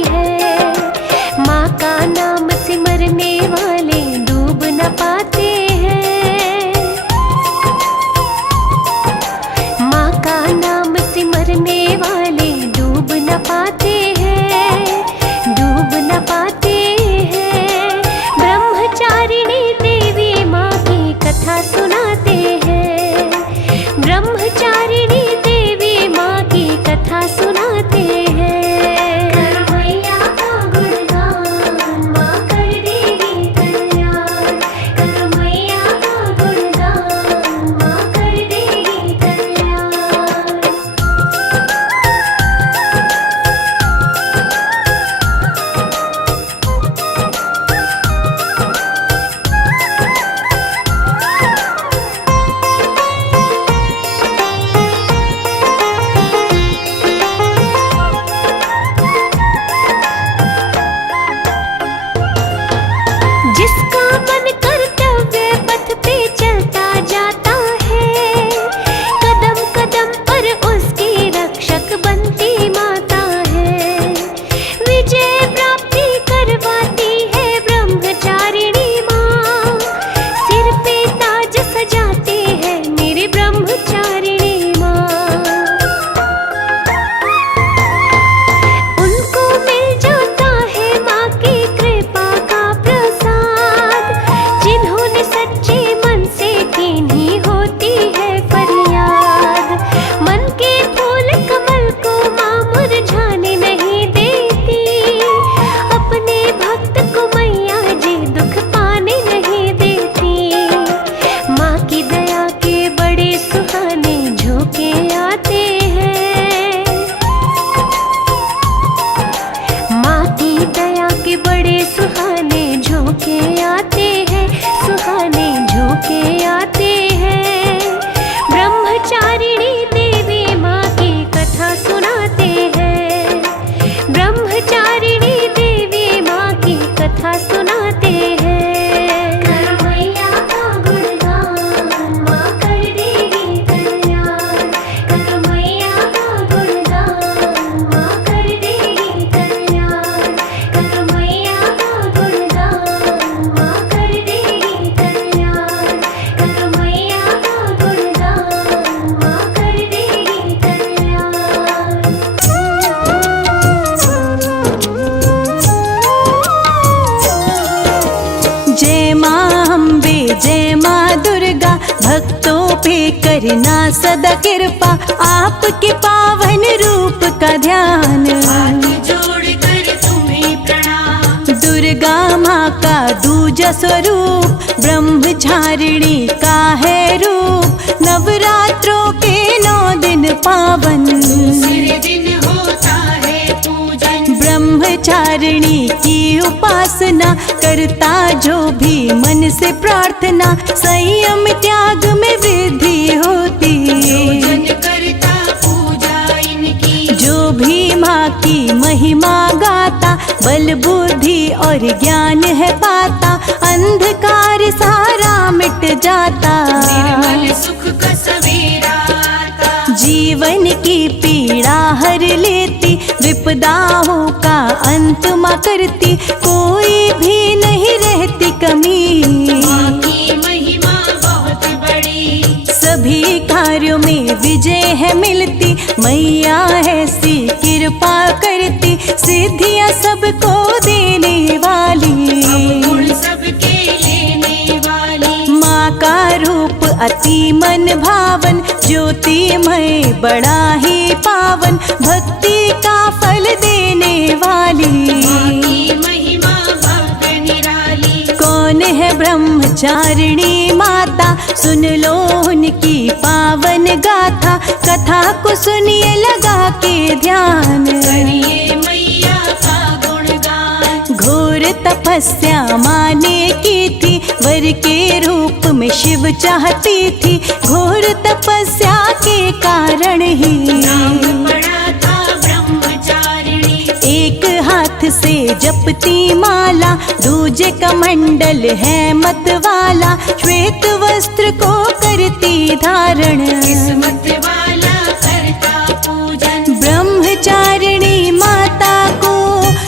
पे करना सदा कृपा, आपके पावन रूप का ध्यान। हाथ जोड़कर तुम्हें प्रणाम। दुर्गा माँ का दूजा स्वरूप, ब्रह्मचारिणी का है रूप। नवरात्रों के 9 दिन पावन, दूसरे दिन होता है पूजन। ब्रह्मचारिणी की उपासना करता जो भी मन से प्रार्थना, संयम त्याग में वृद्धि होती। पूजन करता पूजा इनकी, जो भी माँ की महिमा गाता, बल बुद्धि और ज्ञान है पाता। अंधकार सारा मिट जाता, निर्मल सुख का सवेरा आता। जीवन की पीड़ा हर लेती, विपदाओं का अंत माँ करती। कोई भी नहीं रहती कमी, माँ की महिमा बहुत बड़ी। सभी कार्यों में विजय है मिलती। मैया ऐसी कृपा करती, सिद्धियाँ सबको देने वाली। गुण सबके लेने वाली, माँ का रूप अति मन भावन, ज्योतिमय बड़ा ही पावन। भक्ति का फल देने वाली, माँ की महिमा भव्य निराली। कौन है ब्रह्मचारिणी माता, सुन लो उनकी पावन गाथा। कथा को सुनिए लगा के ध्यान, करिए मैया का गुणगान। घोर तपस्या माँ ने की थी, वर के रूप में शिव चाहती थी। घोर तपस्या के कारण ही नाम पड़ा था ब्रह्मचारिणी। एक हाथ से जपती माला, दूजे कमंडल है मत वाला। श्वेत वस्त्र को करती धारण, किस्मत वाला करता पूजन। ब्रह्मचारिणी माता को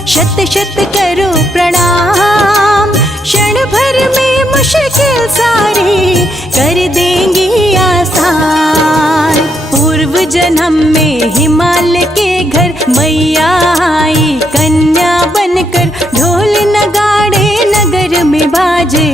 शत शत करो प्रणाम। क्षण भर में मुश्किल सारी कर देंगी आसान। पूर्व जन्म में हिमालय के घर मैया आई कन्या बनकर। ढोल नगाड़े नगर में बाजे,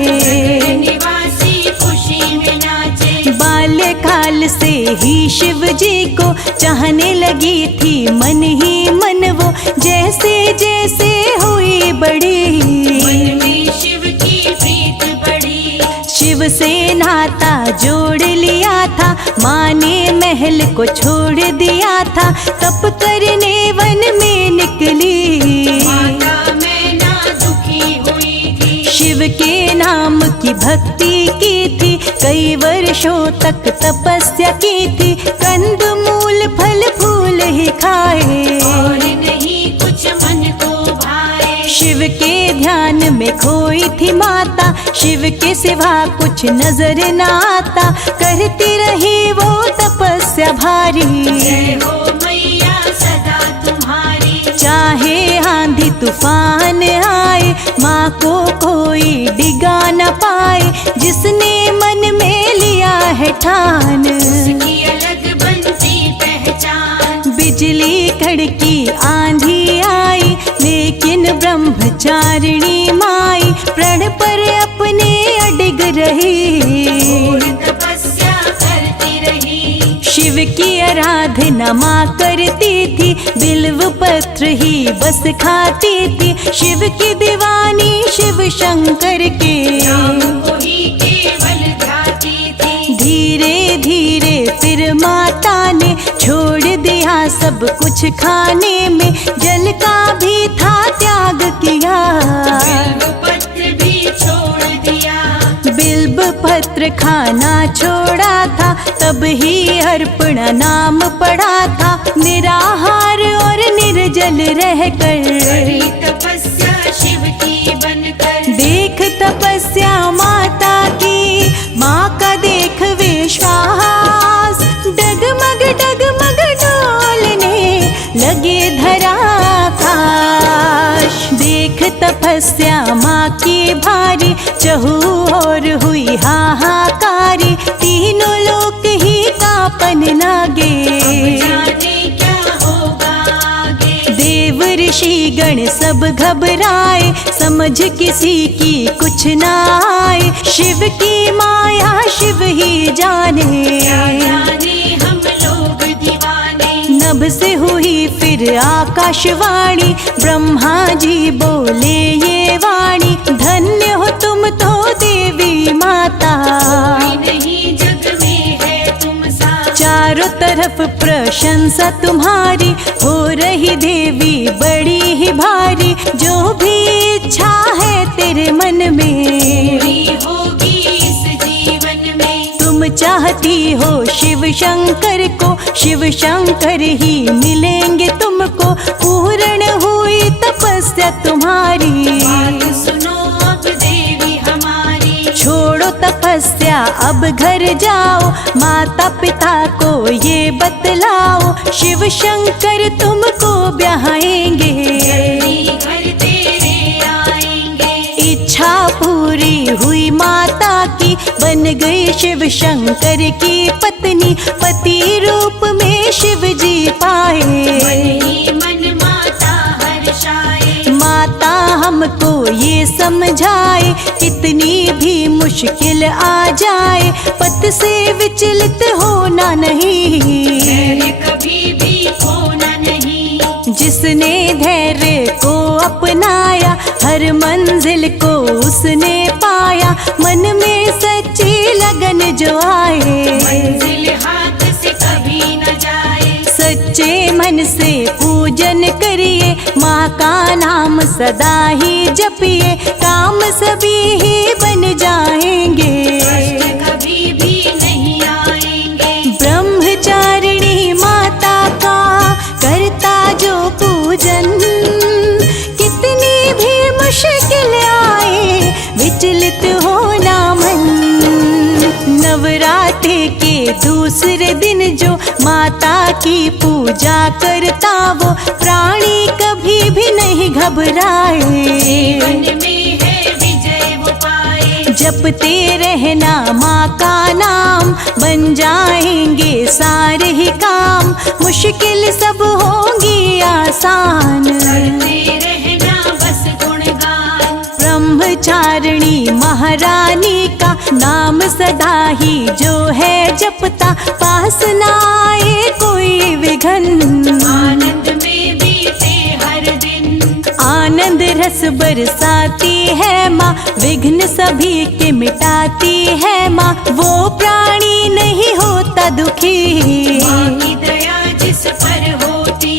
निवासी खुशी में नाचे। बाल्यकाल से ही शिव जी को चाहने लगी थी मन ही मन वो। जैसे जैसे हुई बड़ी, मन में शिव की प्रीत बढ़ी। शिव से नाता जोड़ लिया था, माँ ने महल को छोड़ दिया था। तप करने वन में निकली, माता मैना दुखी हुई थी। शिव के नाम की भक्ति की थी। कई वर्षों तक तपस्या की थी, कंद मूल फल फूल ही खाए। और नहीं कुछ मन को भाए। शिव के ध्यान में खोई थी माता, शिव के सिवा कुछ नजर न आता। करती रही वो तपस्या भारी, जय हो मैया सदा तुम्हारी। चाहे आंधी तूफान आए, माँ को कोई डिगा न पाए। जिसने मन में लिया है ठान, उसकी अलग बनती पहचान। बिजली कड़की आंधी आई, लेकिन ब्रह्मचारिणी माई प्रण पर अपने अडिग रही। और तपस्या करती रही। शिव की आराधना माँ करती थी, बिल्व पत्र ही बस खाती थी। शिव की दीवानी शिव शंकर के, नाम को ही केवल ध्याती थी। धीरे धीरे फिर माता ने छोड़ दिया सब कुछ खाने में। जल का भी था त्याग किया, बिल्व पत्र भी छोड़ दिया। बिल्व पत्र खाना छोड़ा था, तब ही अर्पण नाम पड़ा था। निराहार और निर्जल रहकर करी तपस्या शिव की बनकर। देख तपस्या माता की, माँ का देख विश्वास। डगमग डगमग डोलने लगे धरा आकाश। देख तपस्या माँ की भारी, चहु और हुई हाहाकारी। तीनों लोक ही कांपन लागे, जाने क्या होगा आगे। देव ऋषि गण सब घबराए, समझ किसी की कुछ ना आए। शिव की माया शिव ही जाने, जाने हम लोग दीवाने। नभ से हुई फिर आकाशवाणी, ब्रह्मा जी बोले ये वाणी। धन्य हो तुम तो देवी माता, कोई नहीं जग में है तुम सा। चारों तरफ प्रशंसा तुम्हारी, हो रही देवी बड़ी ही भारी। जो भी इच्छा है तेरे मन में, पूरी होगी इस जीवन में। तुम चाहती हो शिव शंकर को, शिव शंकर ही मिलेंगे तुमको। पूर्ण हुई तपस्या तुम्हारी, बात सुनो अब देवी हमारी। छोड़ो तपस्या अब घर जाओ, माता पिता को ये बतलाओ। शिव शंकर तुमको ब्याहेंगे, जल्दी घर तेरे आएंगे। इच्छा पूरी हुई माता की, बन गई शिव शंकर की पत्नी। पति रूप में शिव जी पाए, मन ही मन माता हर्षाए। माता हमको ये समझाए, इतनी भी मुश्किल आ जाए पथ से विचलित होना नहीं। धैर्य कभी भी खोना नहीं, जिसने धैर्य को अपनाया, हर मंजिल को उसने पाया। मन में सच्ची लगन जो आए, मंजिल हाथ से कभी न जाए। सच्चे मन से पूजन करिए, माँ का नाम सदा ही जपिए। काम सभी ही बन जाएंगे, कष्ट कभी भी नहीं आएंगे। ब्रह्मचारिणी माता का करता जो पूजन, कितनी भी मुश्किल आए विचलित होना मन। नवरात्रि के दूसरे दिन जो माता की पूजा करता, वो प्राणी कभी भी नहीं घबराए। जीवन में है विजय वो पाए। जपते रहना माँ का नाम, बन जाएंगे सारे ही काम। मुश्किल सब होंगी आसान, करते रहना बस गुणगान। ब्रह्मचारिणी महारानी का नाम सदा ही जो है जपता, पास ना आए कोई विघ्न। आनंद में बीते हर दिन, आनंद रस बरसाती है माँ, विघ्न सभी के मिटाती है माँ। वो प्राणी नहीं होता दुखी, माँ की दया जिस पर होती।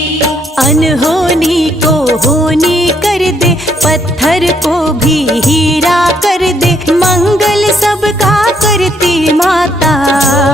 अनहोनी को होनी कर दे, पत्थर को भी हीरा कर दे। मंगल सबका करती माता,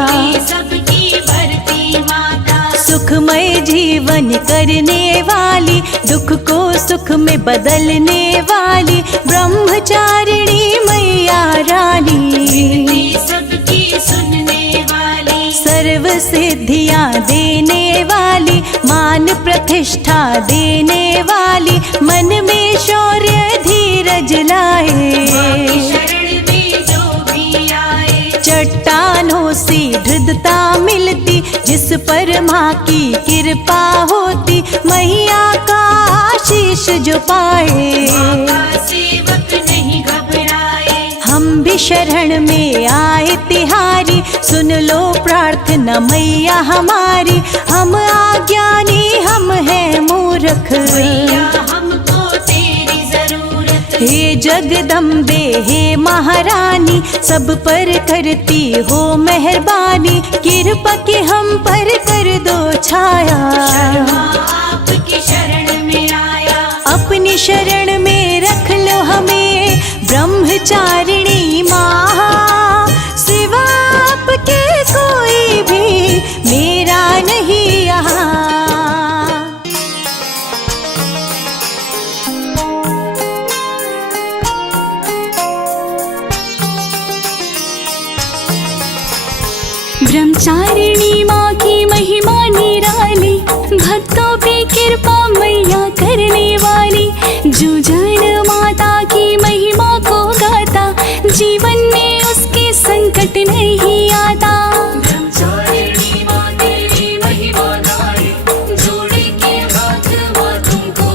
पूरी सबकी भरती माता। सुखमय जीवन करने वाली, दुख को सुख में बदलने वाली। ब्रह्मचारिणी मैया रानी, विनती सबकी सुनने वाली। सर्व सिद्धियाँ देने वाली, मान प्रतिष्ठा देने वाली। मन में शौर्य धीरज लाए, माँ की शरण में जो भी आए। चट्टानों से दृढ़ता मिलती, जिस पर माँ की कृपा होती। मैया का आशीष जो पाए, माँ का सेवक नहीं घबराए। हम भी शरण में आए तिहारी। सुन लो प्रार्थना मैया हमारी, हम अज्ञानी हम हैं मूर्ख। मैया हमको तेरी जरूरत। हे जगदम्बे हे महारानी, सब पर करती हो मेहरबानी। कृपा के हम पर कर दो छाया, शर्मा आपकी शरण में आया। अपनी शरण में रख लो हमें ब्रह्मचारिणी माँ। सिवा आपके कोई भी मेरा नहीं यहाँ। ब्रह्मचारिणी माँ की महिमा निराली, भक्तों पे कृपा मैया करने वाली। जो जन माता की महिमा को गाता, जीवन में उसके संकट नहीं आता। ब्रह्मचारिणी माँ तेरी महिमा गाए, जोड़े के हाथ माँ तुमको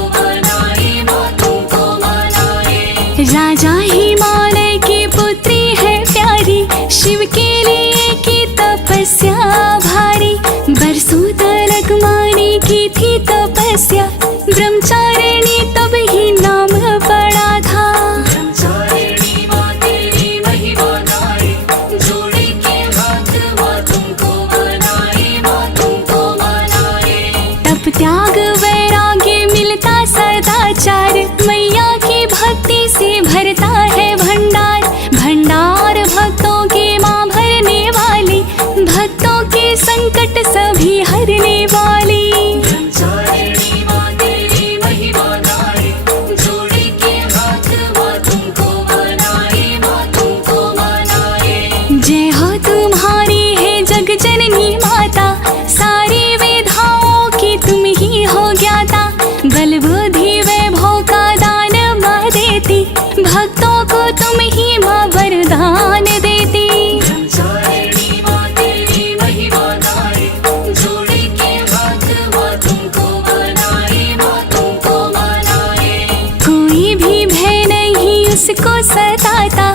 भारी। बरसों तक माने की थी तपस्या, ब्रह्मचारिणी तब ही नाम पड़ा था। ब्रह्मचारिणी माँ तेरी महिमा गाए, जोड़े के हाथ माँ तुमको मनाए, माँ तुमको मनाए। तप त्याग वैराग्य मिलता सदाचार, मैया की भक्ति से भरता है भंडार। भंडार भक्तों के माँ भरने वाली, भक्तों के संकट सभी हरने वाली। ब्रह्मचारिणी माँ तेरी महिमा गाए, जोड़े के हाथ माँ तुमको मनाए, माँ तुमको मनाए। जय हो तुम्हारी है जग जननी माता, सारी वेदाओं की तुम ही हो ज्ञाता। बल बुद्धि वैभव का दान माँ देती, भक्तों को तुम ही माँ वरदान देती। ब्रह्मचारिणी माँ तेरी महिमा गाए, जोड़े के हाथ माँ तुमको मनाए, माँ तुमको मनाए। कोई भी भय नहीं उसको सताता,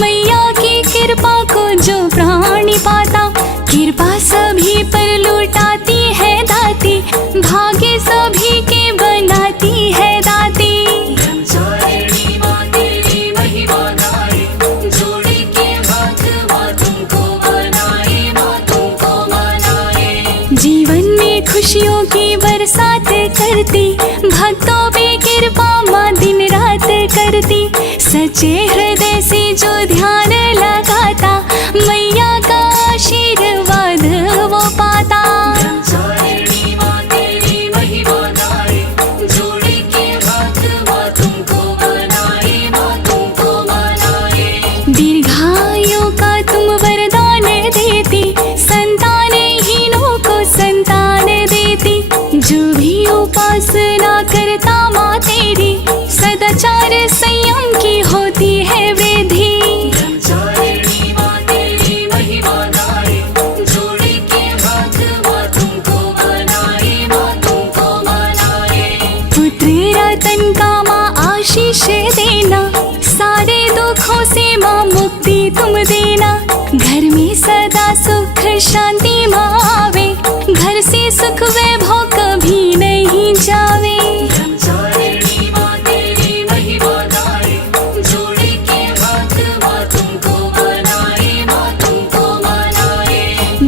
मैया की कृपा को जो प्राणी पाता। कृपा सभी पर लुटाती है दाती, भाग्य सभी के बनाती है दाती। ब्रह्मचारिणी माँ तेरी महिमा गाए, जोड़े के हाथ माँ तुमको मनाए, माँ तुमको मनाए। जीवन में खुशियों की बरसात करती, भक्तों पे कृपा माँ दिन रात करती। सच्चे हृदय से जो ध्यान लगाता, मैया का आशीर्वाद वो पाता। ब्रह्मचारिणी माँ तेरी महिमा गाए, जोड़े के हाथ माँ तुमको मनाए, माँ तुमको मनाए। दीर्घायु का तुम वरदान देती, संतानहीनों को संतान देती। जो भी उपासना करता माँ तेरी, सदाचार संयम की होती है वृद्धि। ब्रह्मचारिणी माँ तेरी महिमा गाए, जोड़े के हाथ माँ तुमको मनाए, माँ तुमको मनाए। पुत्र रतन का माँ आशीष देना, सारे दुखों से माँ मुक्ति तुम देना। घर में सदा सुख शांति माँ आवे, घर से सुख वैभव कभी नहीं जावे। ब्रह्मचारिणी माँ तेरी महिमा गाए, जोड़े के हाथ माँ तुमको मनाए, माँ तुमको मनाए।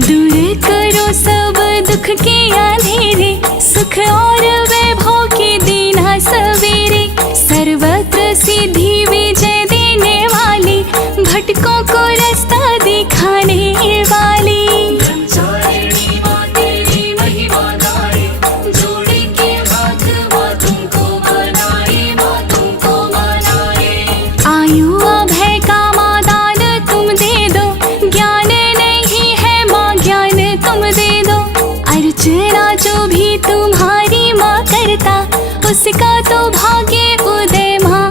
दूर करो सब दुख के अंधेरे, सुख और वैभव के देना सवेरे। सर्वत्र सिद्धि विजय देने वाली, भटकों को रास्ता दिखाने वाली। ब्रह्मचारिणी माँ तेरी महिमा गाए, जोड़े के हाथ माँ तुमको मनाए, माँ तुमको मनाए। आयु अभय का माँ दान तुम दे दो, ज्ञान नहीं है माँ ज्ञान तुम दे दो। अर्चना जो भी तुम्हारी माँ करता, उसका तो भाग्य उदय माँ